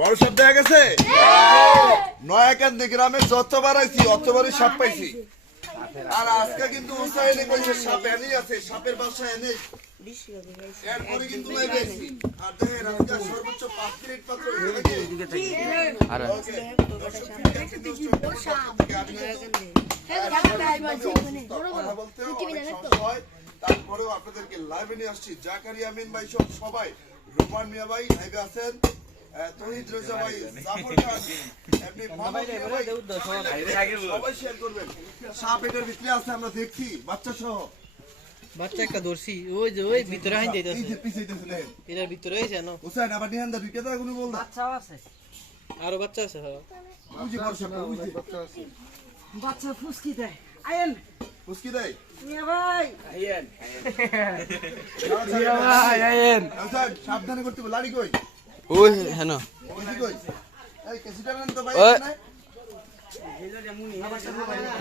বড় সাপ দেখা গেছে? নয়াকান্দি গ্রামে যতবার আইছি অতবারই সাপ পাইছি। আর আজকে কিন্তু উসাইনে কইছে সাপ এনেই আছে সাপের বাসা এনে এরপরে কিন্তু নাই গেছি আর দেখেন আজকে সর্বোচ্চ পাঁচ মিনিট মাত্র হয়ে গেছে। আর তারপরেও আপনাদেরকে লাইভে নিয়ে আসছি। জাকারি আমিন ভাই সব সবাই। রোমান মিয়া ভাই লাইভে আছেন। তহিদ রেজা ভাই জাফর খান এমনি মামা মিয়া ভাই সবাই শেয়ার করবেন। সাপ এটার ভিতরে আছে আমরা দেখছি বাচ্চা সহ। বাচ্চা একটা ধরছি। ওই যে ওই ভিতরে হাইন এই যে পিছে দিতেছে এটার ভিতরে না হোসেন আবার কোনো বল না আরও বাচ্চা আছে হ্যাঁ। বুঝি বুঝি বাচ্চা ফুসকি দেয়। আয়েন। দেয়? মিয়া ভাই। সাবধানে করতে লাড়ি কই? ওই হ্যাঁ কেসি কই এই কেসিটা নেন তো ভাই ওই। এখানে।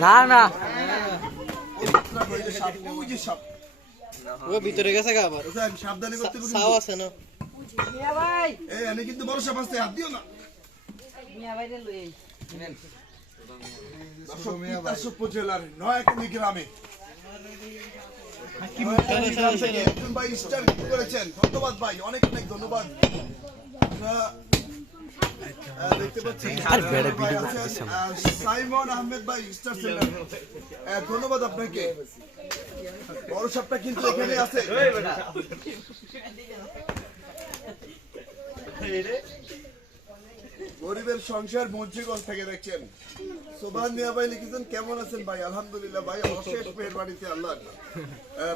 না না। ও ভিতরে গেছে গা আবার। সাবধানে করতে সাও আছে না? ভাই এই এনে কিন্তু বড় সাপ আছে হাত দিও না। মিয়া ভাই। রে লই দর্শক তিতাস উপজেলার গ্রামে। ভাই স্টার করেছেন ধন্যবাদ ভাই অনেক অনেক ধন্যবাদ সাইমন আহমেদ ভাই স্টার ধন্যবাদ আপনাকে। বড় সাপটা কিন্তু এখানে আছে। গরিবের সংসার মঞ্চিগঞ্জ থেকে দেখছেন। সোবান মিয়া ভাই লিখেছেন কেমন আছেন ভাই? আলহামদুলিল্লাহ ভাই অশেষ মেহরবানিতে আল্লাহ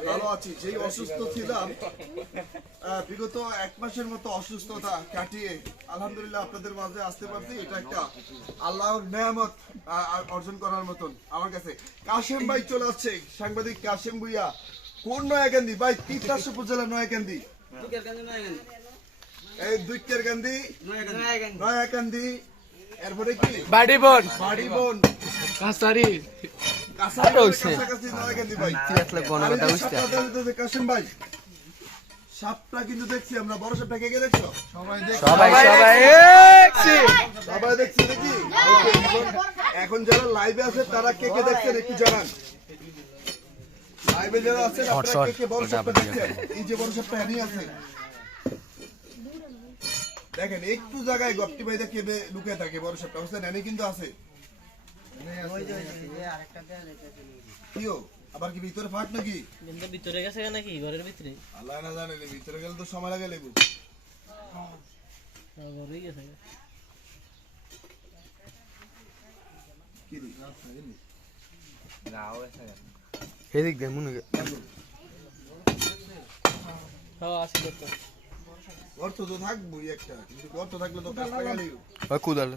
ভালো আছি। যেই অসুস্থ ছিলাম বিগত এক মাসের মতো অসুস্থতা কাটিয়ে আলহামদুলিল্লাহ আপনাদের মাঝে আসতে পারছি। এটা একটা আল্লাহর আহ, অর্জন করার মতন আমার কাছে। কাশেম ভাই চলে আসছে সাংবাদিক কাশেম ভুইয়া। কোন নয়াকান্দি ভাই তিতাস উপজেলা নয়াকান্দি এই দুইকের গান্ধী নয়াকান্দি। এরপরে কি? বাড়ি বোন। বাড়ি বোন। কাসারি হইছে। কাছাকাছি নয়াকান্দি ভাই। কথা সাপটা ভাই। সাপটা কিন্তু দেখছি আমরা বড় সাপটা কে কে দেখছ? সবাই সবাই সবাই দেখছি। সবাই দেখছি দেখি এখন- যারা লাইভে আছে তারা কে কে দেখছেন একটু জানান। লাইভে যারা Short, আপনারা. কে কে বড় সাপটা দেখছেন? এই যে বড় সাপটা এনে আছে। দেখেন একটু জায়গায় গপটি ভাই দেখে লুকিয়ে থাকে বড় সাপটা। হোসেন এনে কিন্তু আছে। কিও? আবার কি ভিতরে ফাঁক নাকি? ভিতরে গেছে নাকি ঘরের ভিতরে? আল্লাহ না জানে ভিতরে গেলে তো সময় লাগে লেবু। হ্যাঁ, ঘরেই গেছে গা। কি রে? এদিক দে মনে হ্যাঁ। তো গর্ত তো থাকবোই একটা কিন্তু গর্ত থাকলে তো কাজ লাগালেই ওই কুদাল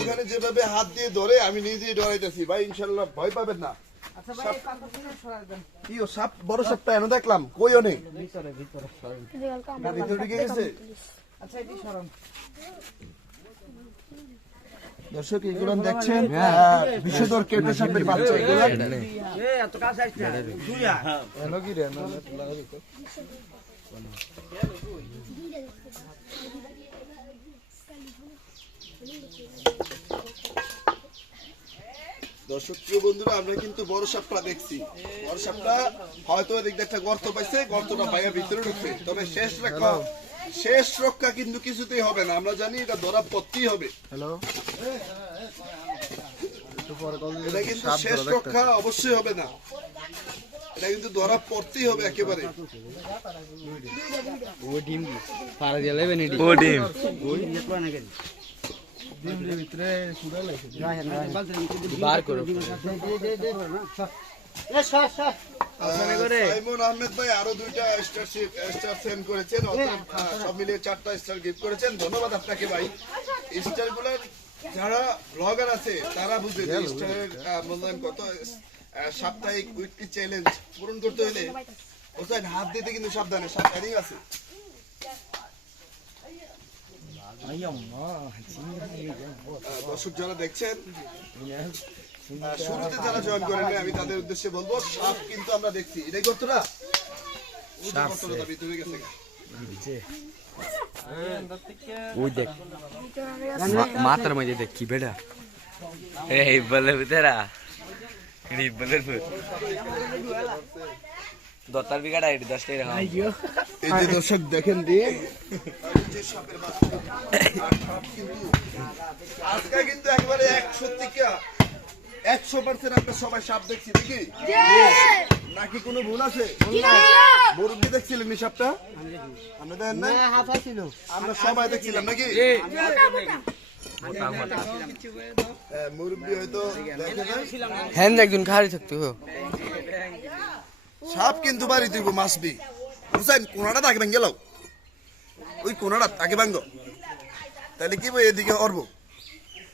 ওখানে যেভাবে হাত দিয়ে ধরে আমি নিজেই ডরাইতেছি। ভাই ইনশাল্লাহ ভয় পাবেন না। আচ্ছা বড় সাপটা এনে দেখলাম কইও নেই ভিতরে ভিতরে সরাই না, ভিতরে ঢুকে গেছে? আচ্ছা এটি সরান। দর্শক এগুলো দেখছেন? আহ, কেটে সাপের বাচ্চা এগুলো? এ এত কাছে আসছে। না দুইয়া দর্শক প্রিয় বন্ধুরা আমরা কিন্তু বড় সাপটা দেখছি। বড় সাপটা হয়তো দিয়ে একটা গর্ত পাইছে গর্তটা বাইরে ভিতরে ঢুকছে। তবে শেষ রক্ষা শেষ রক্ষা কিন্তু কিছুতেই হবে না আমরা জানি এটা ধরা পড়তেই হবে এটা কিন্তু শেষ রক্ষা অবশ্যই হবে না এটা কিন্তু ধরা পড়তেই হবে একেবারে ও ডিম পারা দিয়ে লেবেন এডি ও ডিম বার করো সাইমন আহমেদ ভাই আরও দুইটা স্টার স্টার সেন্ড করেছেন অর্থাৎ, আহ, সব মিলিয়ে চারটা স্টার গিফট করেছেন। ধন্যবাদ আপনাকে ভাই। স্টারগুলার যারা ব্লগার আছে তারা বুঝে স্টারের মূল্যায়ন কত। সাপ্তাহিক উইকলি চ্যালেঞ্জ পূরণ করতে হলে হোসেন হাত দিতে কিন্তু সাবধানে সাবধানেই আছে। দর্শক যারা দেখছেন আহ, শুরুতে যারা জয়েন করেন আমি তাদের উদ্দেশ্যে বলব সাপ কিন্তু আমরা দেখছি। এটাই করতো না? ওই যে কতটা দাবি তুমি গেছে। গা। ওই দেখ। বেটা। এই বলে রিপ বলে দত্তার বিঘাটা এটি দশ টাকা এই যে দর্শক দেখেন দিয়ে আজকে কিন্তু একবারে থেকে একশো পার্সেন্ট আমরা সবাই সাপ দেখছি নাকি নাকি কোনো ভুল আছে? মুরব্বী দেখছিলেন এই সাপটা? আমরা দেখেন না হাফা ছিল। আমরা সবাই দেখছিলাম নাকি? হ্যাঁ, মুরব্বী হয়তো হ্যাঁ একজন খাড়ি থাকতো সাপ কিন্তু বাড়ি তুই মাসবি বুঝছেন কোনাটা তাকে ভেঙে গেল ওই কোনাটা তাকে ভাঙ্গ তাহলে কি বই এদিকে অরব।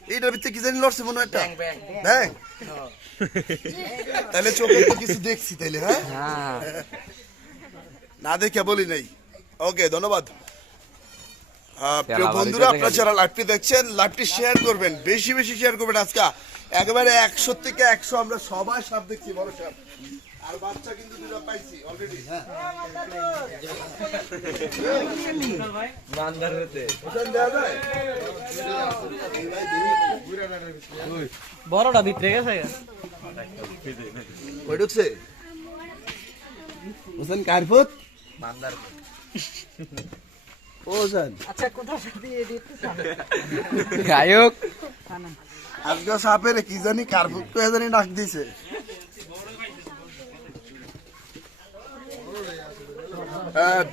এইটার ভিতরে কি জানি লড়ছে মনে একটা? ব্যাং তাহলে চোখে তো কিছু দেখছি তাইলে হ্যাঁ? হ্যাঁ। না দেখে বলি নাই। ওকে ধন্যবাদ। প্রিয় বন্ধুরা আপনারা যারা লাইভটি দেখছেন লাইভটি শেয়ার করবেন বেশি বেশি শেয়ার করবেন আজকে। একেবারে একশো থেকে একশো আমরা সবাই সাপ দেখছি বড় সাপ। আর বাচ্চা কিন্তু দুটো পাইছি অলরেডি মান্দার হতে ওজন যায়? বড়টা ভিতরে গেছে কই ঢুকছে? হোসেন কারফুত মান্দার। আচ্ছা সাথে গায়ক আজকে সাপের কি জানি কারফুত কয়ে জানি নাক দিছে।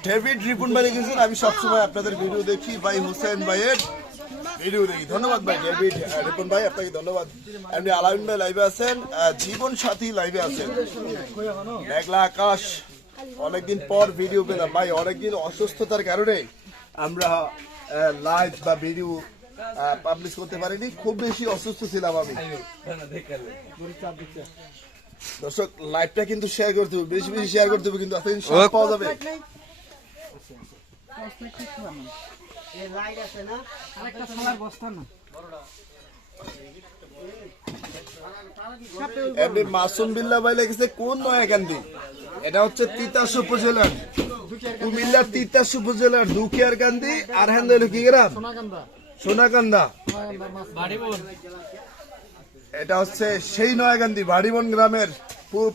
ডেভিড রিপুন ভাই লিখেছেন আমি সবসময় আপনাদের ভিডিও দেখি, ভাই হোসেন ভাইয়ের ভিডিও দেখি। ধন্যবাদ ভাই, ডেভিড রিপুন ভাই, আপনাকে ধন্যবাদ। এমনি আলামিন ভাই লাইভে আছেন জীবন সাথী লাইভে আছেন। মেঘলা আকাশ, অনেকদিন পর ভিডিও পেলাম। ভাই, অনেকদিন অসুস্থতার কারণে আমরা লাইভ বা ভিডিও পাবলিশ করতে পারিনি। খুব বেশি অসুস্থ ছিলাম আমি। দর্শক লাইভটা কিন্তু শেয়ার করতে হবে বেশি বেশি শেয়ার করতে হবে কিন্তু এতদিন সব পাওয়া যাবে। এই লাইট আছে না? আরেকটা সোনার বস্তা না। এমনি মাসুম বিল্লা ভাই লেগেছে কোন নয়াকান্দি এটা হচ্ছে তিতাস উপজেলার। কুমিল্লার তিতাস উপজেলার দুখিয়ার কান্দি আর হ্যান্দ কি গ্রাম? সোনাকান্দা বাড়ি বোন এটা হচ্ছে সেই নয়াকান্দি ভাড়িবন গ্রামের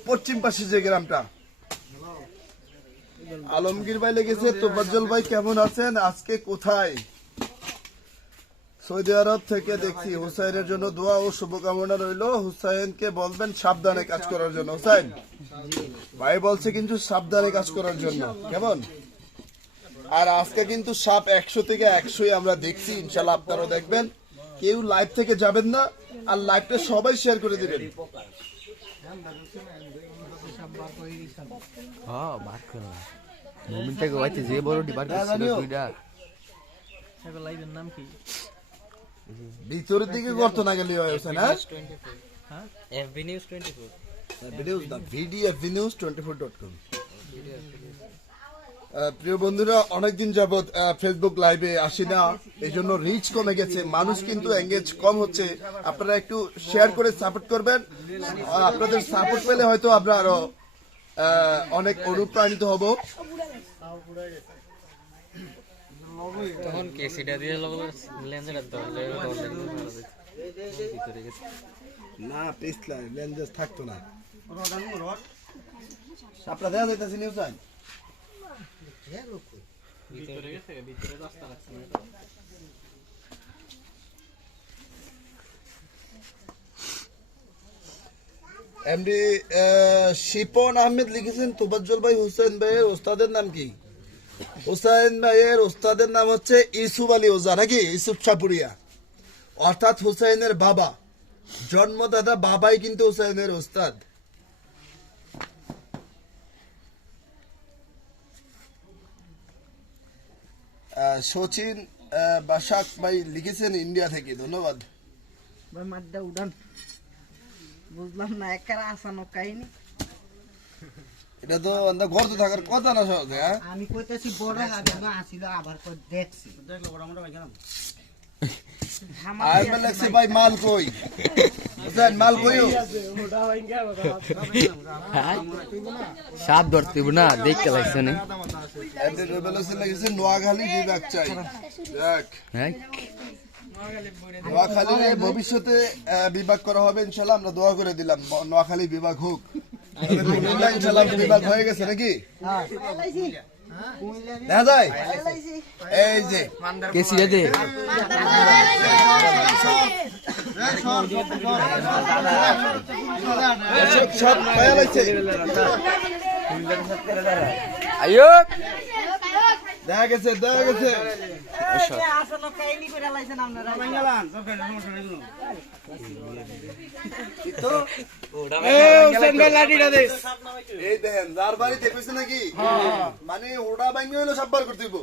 পশ্চিম পাশে যে গ্রামটা। আলমগীর ভাই লেগেছে। তোবাজ্জল ভাই কেমন আছেন? আজকে কোথায়? সৌদি আরব থেকে দেখছি হুসাইনের জন্য দোয়া ও শুভকামনা রইল। হুসাইনকে বলবেন, সাবধানে কাজ করার জন্য। হুসাইন, ভাই বলছে কিন্তু সাবধানে কাজ করার জন্য। কেমন? আর আজকে কিন্তু সাপ একশো থেকে একশোই আমরা দেখছি। ইনশাল্লাহ আপনারাও দেখবেন। কেউ লাইভ থেকে যাবেন না আর লাইভটা সবাই শেয়ার করে দিবেন। হ্যাঁ মোমেন্টটাকে যে হ্যাঁ, করছিল দুইটা। এখন লাইভের নাম কি? ভিতরের দিকে গর্ত না গেলে হয়েছে না হ্যাঁ? FB news twenty four video ভিডিএফ news twenty four dot com প্রিয় বন্ধুরা অনেকদিন যাবৎ ফেসবুক লাইভে আসি না। এই জন্য রিচ কমে গেছে মানুষ কিন্তু এঙ্গেজ কম হচ্ছে। আপনারা একটু শেয়ার করে সাপোর্ট করবেন। আপনাদের সাপোর্ট পেলে হয়তো আমরা আরও অনেক অনুপ্রাণিত হব। তখন কেসিটা দিয়ে না পিছলা থাকতো না। আপনারা দেখা যাইতেছে নিউজ ভিতরে এমডি শিপন আহমেদ লিখেছেন তোবাজ্জল ভাই হুসেন ভাইয়ের ওস্তাদের নাম কি? হুসেন ভাইয়ের ওস্তাদের নাম হচ্ছে ইসুফ আলী ওজা, নাকি? ইসুফ সাপুরিয়া অর্থাৎ হুসাইনের বাবা। জন্মদাতা বাবাই কিন্তু হুসাইনের ওস্তাদ। সচিন বাসাক ভাই লিখেছেন ইন্ডিয়া থেকে ধন্যবাদ। ভাই মাদ্দা উড়ান। বুঝলাম না একারা আসানো কাহিনী। এটা তো আমরা গর্ত থাকার কথা না সহজে হ্যাঁ? আমি কইতেছি বড় হাজানো আসিল আবার কই দেখছি। আর মানে লাগছে ভাই মাল কই? বুঝলেন? মাল কইও সাপ ধরতে হইবো না দেখতে লাগছে না। লাগছে নোয়াখালী বিভাগ চাই। দেখ। হ্যাঁ? নোয়াখালী ভবিষ্যতে আহ, বিভাগ করা হবে ইনশাল্লাহ আমরা দোয়া করে দিলাম। নোয়াখালী বিভাগ হোক। কুমিল্লা ইনশাল্লাহ বিভাগ হয়ে গেছে নাকি? দেখা দেখা গেছে দেখা গেছে। আপনারা এই দেখেন যার বাড়ি দেখেছে নাকি? মানে ওটা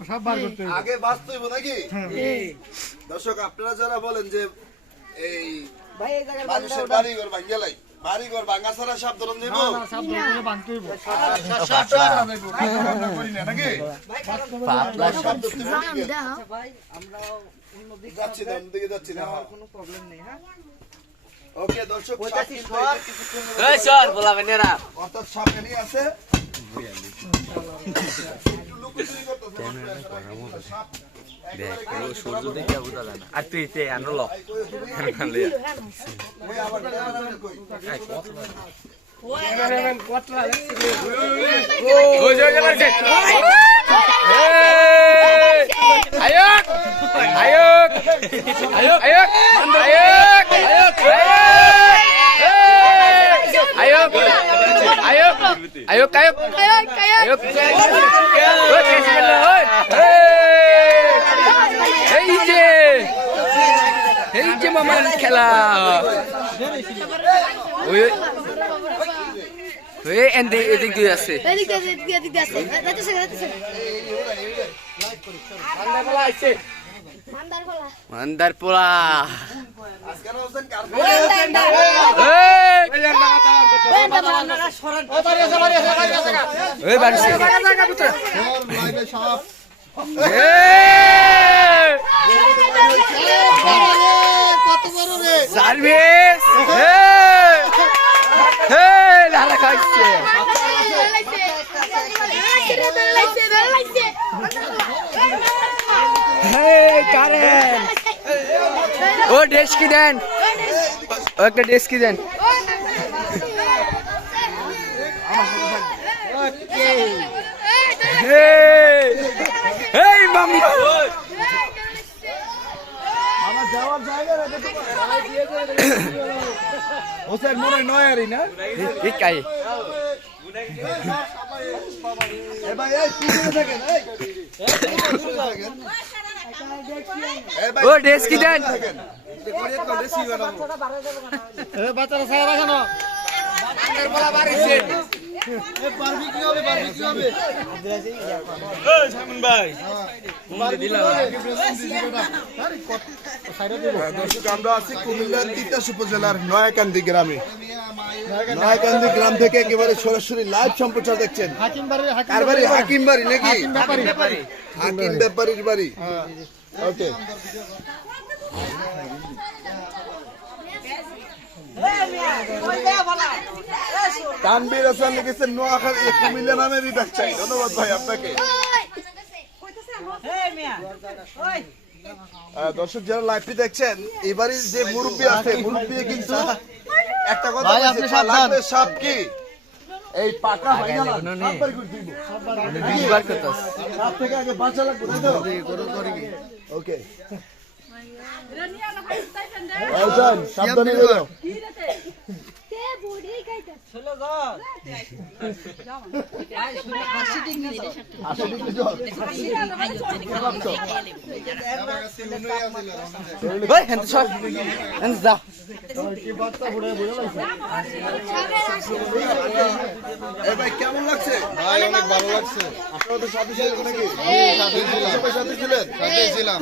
সাববার করতে আগে বাঁচতে হইবো নাকি? দর্শক আপনারা যারা বলেন যে এই ভাই এই জায়গায় মানুষের বাড়ি ঘর ভাঙ্গে লাই বাড়ি ঘর ভাঙা ছাড়া সাপ ধরন দেব যাচ্ছি না দিকে যাচ্ছি না কোনো প্রবলেম নেই হ্যাঁ? ওকে দর্শক অর্থাৎ সামনে আছে। লুকোচুরি করতেছে। সাপ দেখ ও সূর্য দেখে বুঝা যায় না আর তুই তে আনো ল আয়ক আয়ক আয়ক আয়ক আয়ক আয়ক আয়ক Ayo, ayo, kayo, kayo, kayo. Ayo, এই যে এই যে মামার খেলা এদিক দিয়ে আছে এদিক দিয়ে আছে মান্দার পোলা খাইছে ও ড্রেস কি দেন? ও, একটা ড্রেস কি দেন? এ ভাই এই তুই থাকেন এই ও ড্রেস কি দেন? বাচ্চারা ছায়া রাখেন বাড়িছে দর্শক আমরা আছি কুমিল্লার তিতাস উপজেলার নয়াকান্দি গ্রামে। নয়াকান্দি। গ্রাম থেকে একেবারে সরাসরি লাইভ সম্প্রচার দেখছেন। হাকিম বাড়ি? হাকিম বাড়ি নাকি? ব্যাপারী। হাকিম ব্যাপারীর বাড়ি। ওকে তানবীর হাসান লিখেছেন নোয়াখালী এ কুমিল্লা নামে বিভাগ চাই। ধন্যবাদ ভাই আপনাকে। দর্শক যারা লাইভটি দেখছেন এবারে যে মুরব্বী আছে মুরব্বী কিন্তু একটা কথা ভাই, বলছে। লাগলে সাপ কি? এই পাকা হয় না এখনও নেই। সাপ বাড়ি করে দিব। সাপ থেকে আগে বাঁচা লাগবে তো ওকে সাবধানে কেমন লাগছে? ভাই অনেক ভালো লাগছে। আপনারা তো সাথে ছিলেন নাকি? সাথে ছিলাম।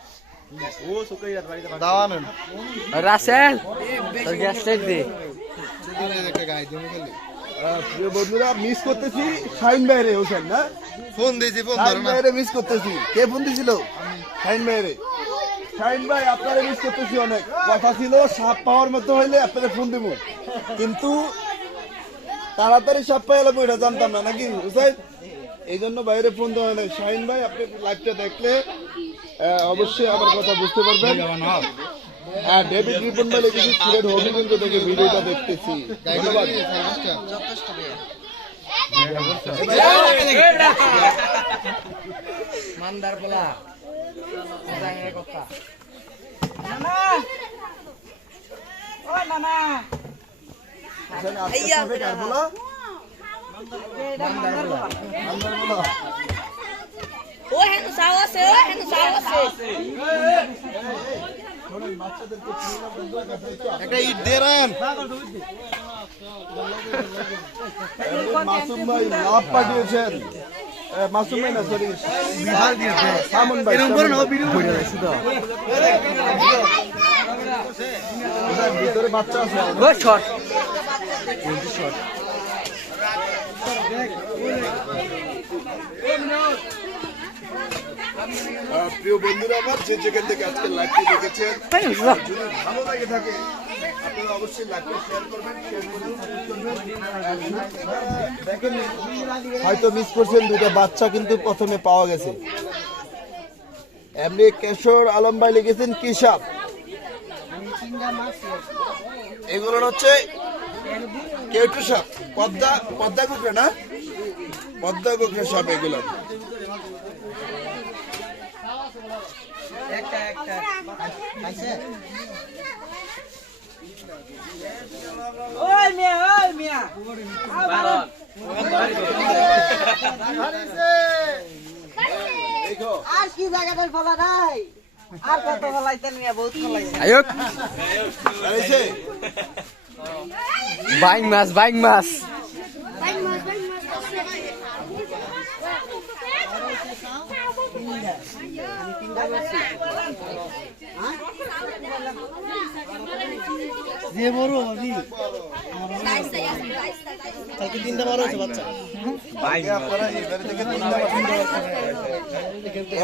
রাসেল প্রিয় বন্ধুরা মিস করতেছি শাইন বাইরে হোসেন না? ফোন দিয়েছি ফোন শাইন বাইরে মিস করতেছি। কে ফোন দিছিল? শাইন বাইরে শাইন ভাই আপনারা মিস করতেছি অনেক। কথা ছিল সাপ পাওয়ার মতো হইলে আপনারা ফোন দেব। কিন্তু তাড়াতাড়ি সাপ পাই এলাম এটা জানতাম না নাকি হুসাইন? এই জন্য বাইরে ফোন দেওয়া হয় না শাহিন ভাই আপনি লাইভটা দেখলে অবশ্যই আমার কথা বুঝতে পারবেন। হ্যাঁ ডেভিড রিপন ভাই লিখেছি সিলেট থেকে ভিডিওটা দেখতেছি। ধন্যবাদ। মান্দার পোলা। কথা নানা ও নানা বলা? এটা মান্দার বলা আমার বলা। ও হেন সাও আছে ও হেন সাও আছে একটা ইট দে মাসুম ভাই লাভ পাঠিয়েছেন মাসুম ভাই না সরি সামন ভাই সামন ভাই। কোথায় ভিতরে বাচ্চা আছে। ও শট। আহ, প্রিয় বন্ধুরা আমার যে যেখান থেকে আজকে লাইভটি দেখেছেন যদি ভালো লাগে থাকে আপনারা অবশ্যই লাইভটা শেয়ার করবেন। দেখেন হয়তো মিস করছেন দুটো বাচ্চা কিন্তু প্রথমে পাওয়া গেছে। এমনি কেশর আলম ভাই লিখেছেন কি সাপ এগুলো হচ্ছে কেউটু সাপ পদ্মা পদ্মা কুকড়ে না? পদ্মা কুকড়ে সাপ এগুলো। একটা একটা। ওই মিয়া ওই মিয়া। আর কি জায়গাটার ফলা নাই? আর কত ফলাইতেন মিয়া বহুত ফলাইছেন আয়ক। দাঁড়িয়েছে বাইং মাছ বাইং মাছ। দিয়ে বড় আমি কালকে তিনটা বড় হয়েছে বাচ্চা বাচ্চা-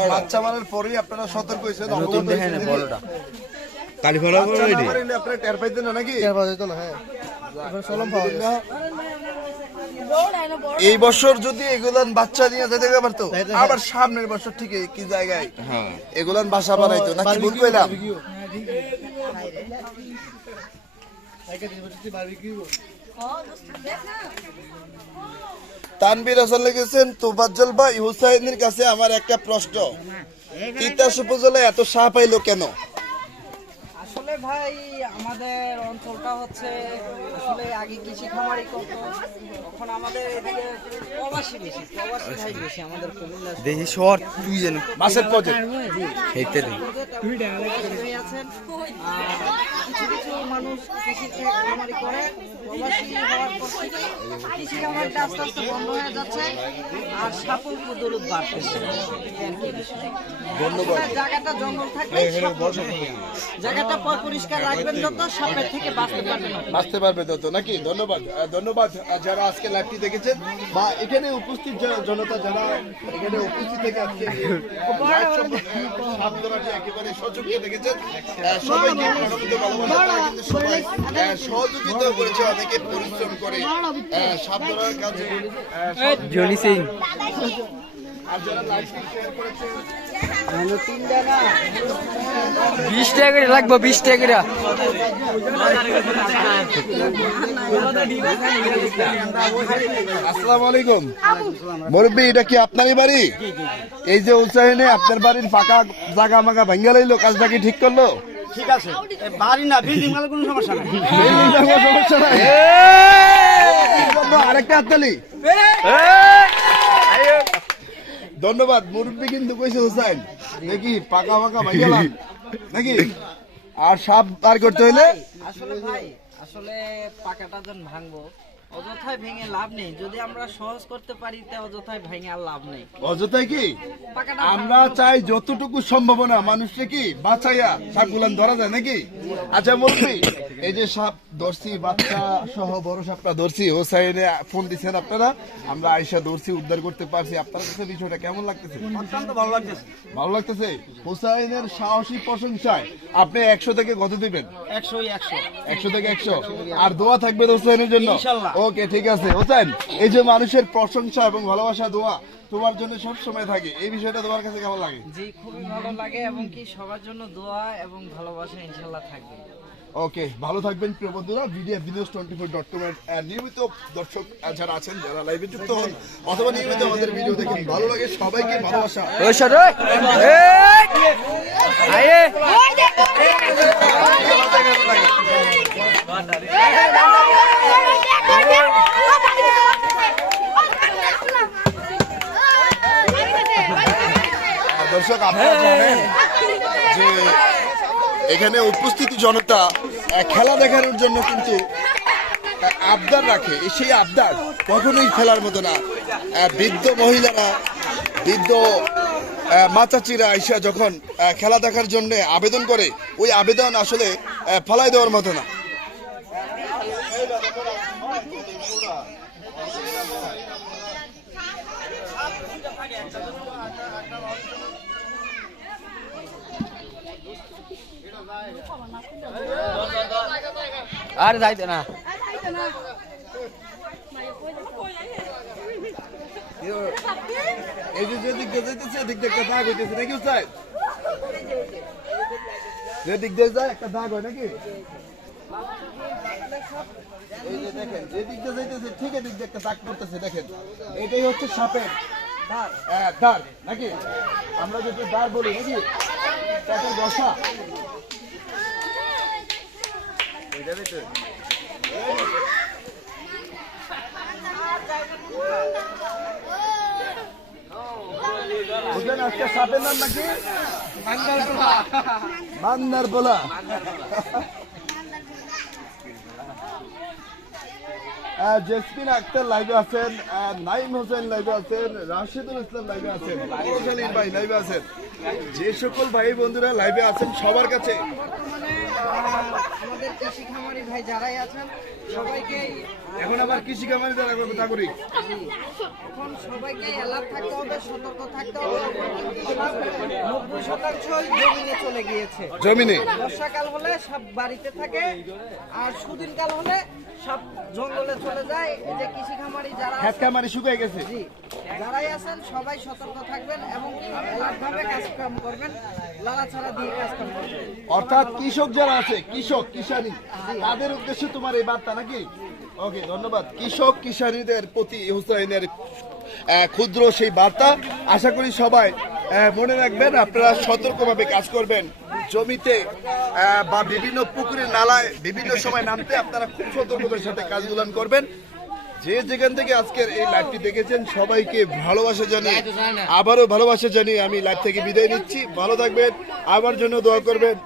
বাচ্চা মারার পরেই আপনারা সতর্ক যে বড়টা। বাচ্চা না আপনারা টের পাইতেন না নাকি? হ্যাঁ। এই বছর যদি এগুলান বাচ্চা নিয়ে যেতে পারতো আবার সামনের বছর ঠিক কি জায়গায় এগুলান বাসা বানাইতো নাকি ভুল কইলাম? তানবির হাসান লিখেছেন তোবাজ্জল ভাই হুসাইনের কাছে আমার একটা প্রশ্ন। তিতাস উপজেলায় এত সাপ পাইলো কেন? আসলে ভাই আমাদের অঞ্চলটা হচ্ছে আসলে আগে কৃষি খামারি করতো তখন আমাদের এদিকে প্রবাসী বেশি প্রবাসী ভাই বেশি আমাদের কুমিল্লা দেখি শর্ট তুই যেন মাসের প্রজেক্ট হেইতে দে। তুমি আছেন। কিছু কিছু মানুষ কৃষি খামারি করে প্রবাসী হওয়ার পর থেকে কৃষি খামারটা আস্তে আস্তে বন্ধ হয়ে যাচ্ছে আর সাপের উপদ্রব বাড়তেছে। ধন্যবাদ। জায়গাটা জঙ্গল থাকলে সাপ থাকবে। জায়গাটা পয় পরিষ্কার রাখবেন যত সাপের থেকে বাঁচতে পারবেন। আসতে পারবে তত নাকি? ধন্যবাদ ধন্যবাদ যারা আজকে লাইভটি দেখেছেন বা এখানে উপস্থিত জনতা যারা এখানে উপস্থিত থেকে আজকে সাপ ধরাটি একেবারে দেখেছেন সবাইকে সহযোগিতা করেছে অনেকে পরিশ্রম করে সাপ ধরার কাজে। সব- জনি সিং। করেছে বিশ টাকা করে লাগবো বিশ টাকা করে। আসসালামু আলাইকুম। মুরব্বী এটা কি আপনারই বাড়ি? এই যে উৎসাহিনে আপনার বাড়ির ফাঁকা জায়গা মাগা ভাঙ্গা লাইলো কাজটা কি ঠিক করল? ঠিক আছে। বাড়ি না বিল্ডিং কোনো সমস্যা নাই। এই নিয়ে কোনো সমস্যা নাই? আরেকটা হাততালি! ধন্যবাদ, মুরব্বী কিন্তু কইছে হোসেন দেখি, পাকা পাকা ভাই নাকি? আর সাপ পার করতে হইলে? আসলে ভাই, আসলে পাকাটা যখন ভাঙবো। অযথায় ভেঙে লাভ নেই। যদি আমরা সহজ করতে পারি তা অযথায় ভেঙে আর লাভ নেই। অযথায় কি? আমরা চাই যতটুকু সম্ভাবনা মানুষকে কি বাঁচাইয়া সাপগুলান ধরা যায় নাকি? আচ্ছা বলবি এই যে সাপ ধরছি বাচ্চা সহ বড় সাপটা ধরছি হোসাইনে ফোন দিচ্ছেন আপনারা? আমরা আয়সা ধরছি উদ্ধার করতে পারছি। আপনার কাছে বিষয়টা কেমন লাগতেছে? অত্যন্ত ভালো লাগতেছে। ভালো লাগতেছে? হোসাইনের সাহসী প্রশংসায় আপনি একশো থেকে কত দিবেন? একশোই একশো। একশো থেকে একশো। আর দোয়া থাকবে তো হোসেনের জন্য? ইনশাল্লাহ। ওকে, ঠিক আছে। হোসেন, এই যে মানুষের প্রশংসা এবং ভালোবাসা, দোয়া তোমার জন্য সব সময় থাকে। এই বিষয়টা তোমার কাছে কেমন লাগে? জি, খুবই ভালো লাগে এবং কি সবার জন্য দোয়া এবং ভালোবাসা ইনশাল্লাহ থাকবে। ওকে ভালো থাকবেন প্রিয় বন্ধুরা ভিডিও বিনোজ টোয়েন্টি ফোর ডট কম নিয়মিত দর্শক যারা আছেন যারা লাইভে যুক্ত হন অথবা নিয়মিত আমাদের ভিডিও দেখেন ভালো লাগে সবাইকে ভালোবাসা। দর্শক আপনারা জানেন যে এখানে উপস্থিত জনতা খেলা দেখানোর জন্য কিন্তু আবদার রাখে। সেই আবদার কখনোই খেলার মতো না। বৃদ্ধ মহিলারা, বৃদ্ধ মাচাচিরা আইসা যখন খেলা দেখার জন্য আবেদন করে, ওই আবেদন আসলে ফেলাই দেওয়ার মতো না। আর যাইতে না। এই যে দিক দিয়ে যাইতেছে, এদিক দিয়ে দাগ হইতেছে, নাকি উস্তাদ? যে দিক দিয়ে যায়, একটা দাগ হয় নাকি? যে দিয়ে যাইতেছে, ঠিক দিয়ে একটা এটাই হচ্ছে হ্যাঁ নাকি? আমরা যদি দাঁড় বলি, নাকি? তাকে বসা বান্দার পোলা জেসমিন আক্তার লাইভে আছেন নাইম হোসেন লাইভে আছেন, রাশিদুল ইসলাম লাইভে আছেন পৌরশালীন ভাই লাইভে আছেন। যে সকল ভাই বন্ধুরা লাইভে আছেন সবার কাছে। আমাদের কৃষি খামারি ভাই যারাই আছেন সবাইকে এখন আবার কৃষি কামারি দ্বারা কথা করি এখন সবাইকে অ্যালার্ট থাকতে হবে সতর্ক থাকতে হবে নব্বই শতাংশ জমিনে চলে গিয়েছে। জমিনে। বর্ষাকাল হলে সব বাড়িতে থাকে আর সুদিনকাল হলে সব জঙ্গলে চলে যায়। এই যে কৃষি খামারি যারা কামারি শুকিয়ে গেছে। জি। যারাই আছেন, সবাই সতর্ক থাকবেন এবং অ্যালার্ট ভাবে কাজকাম করবেন লালাছাড়া দিয়ে কাজকাম করবেন। অর্থাৎ কৃষক যারা আছে, কৃষক, কিষানি, তাদের উদ্দেশ্যে তোমার এই বার্তা নাকি? ওকে ধন্যবাদ। কৃষক, কিষানীদের প্রতি হুসাইনের ক্ষুদ্র সেই বার্তা। আশা করি সবাই মনে রাখবেন, আপনারা সতর্কভাবে কাজ করবেন। জমিতে বা বিভিন্ন পুকুরে, নালায় বিভিন্ন সময় নামতে আপনারা খুব সতর্কতার সাথে কাজগুলো করবেন। যে যেখান থেকে আজকের এই লাইভটি দেখেছেন, সবাইকে ভালোবাসা জানিয়ে, আবারও ভালোবাসা জানিয়ে আমি লাইভ থেকে বিদায় নিচ্ছি। ভালো থাকবেন, আমার জন্য দোয়া করবেন।